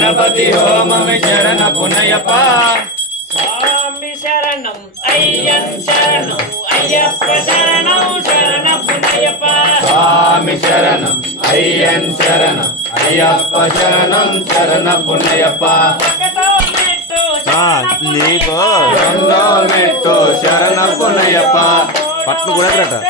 గణపతి హోమం శరణ పునయప స్వామి శరణం అయ్యన్ శరణం అయ్యప్ప శరణం శరణ పునయప స్వామి శరణం అయ్యన్ శరణం అయ్యప్ప శరణం శరణ పునయప పట్టు కూడా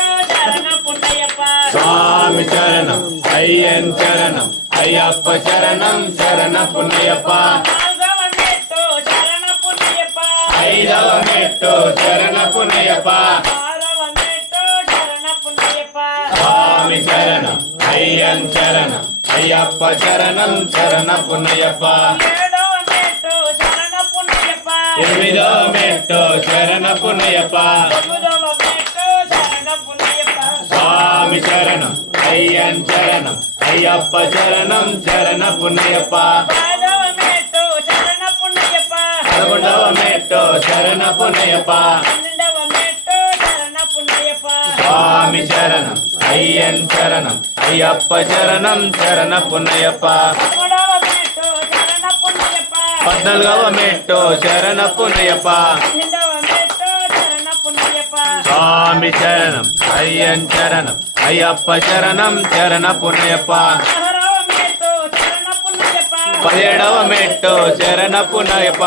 స్వామి చరణం అయ్యన్ చరణం అయ్యప్ప శరణం శరణ పుణ్యప్ప ఐదవ మెట్టు శరణ పుణ్యప్ప స్వామి శరణం అయ్యన్ చరణం అయ్యప్ప శరణం శరణ పుణ్యప్ప ఎనిమిదో మెట్టు శరణ పుణ్యప్ప స్వామి శరణం అయ్యన్ శరణం అయ్యప్ప చరణం చరణ పుణ్యప్ప చరణ పుణ్యప్ప స్వామి చరణం అయ్యన్ చరణం అయ్యప్ప చరణం చరణ పుణ్యప్ప పద్నాలుగవ మేట్టో చరణ పుణ్యప్ప స్వామి చరణం అయ్యన్ చరణం అయ్యప్ప చరణం చరణ పుణ్యప పదేడవ మెట్టు చరణ పుణ్యప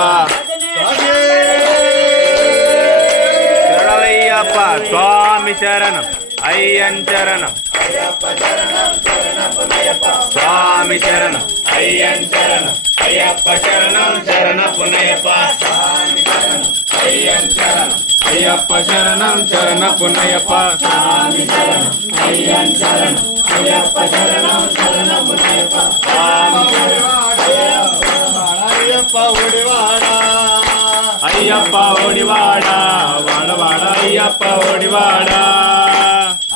అయ్యప్ప స్వామి చరణం అయ్యన్ చరణం స్వామి చరణం అయ్యన్ చరణం అయ్యప్ప చరణం చరణ పుణ్యప స్వామి చరణం అయ్యన్ చరణం ஐயப்ப சரணம் சரண புண்ணையப்ப ஐயப்ப ஒடிவாடா வாழவாட ஐயப்ப ஒடிவாடா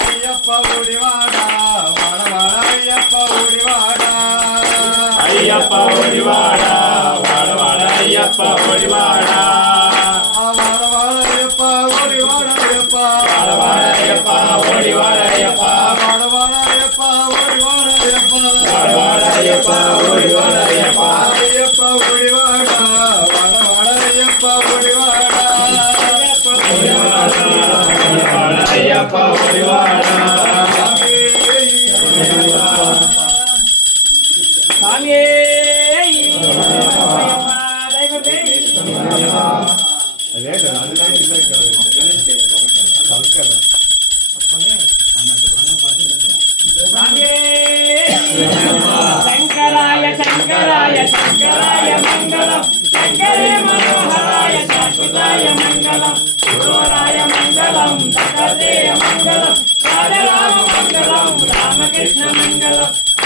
ஐயப்ப ஒடிவாடா வாழவாட ஐயப்ப ஒடிவாடா ஐயப்ப ஒடிவாடா வாழவாட ஐயப்ப ஒடிவாடா பாடவாடையப்பா பாடவாடையப்பா பாடவாடையப்பா பாடவாடையப்பா பாடவாடையப்பா பாடவாடையப்பா பாடவாடையப்பா பாடவாடையப்பா பாடவாடையப்பா பாடவாடையப்பா பாடவாடையப்பா பாடவாடையப்பா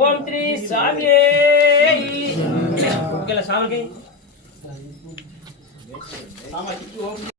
ஓம் ஸ்ரீ சாமியே ஓகேல சாமிக்கு சாமிக்கு ஓம்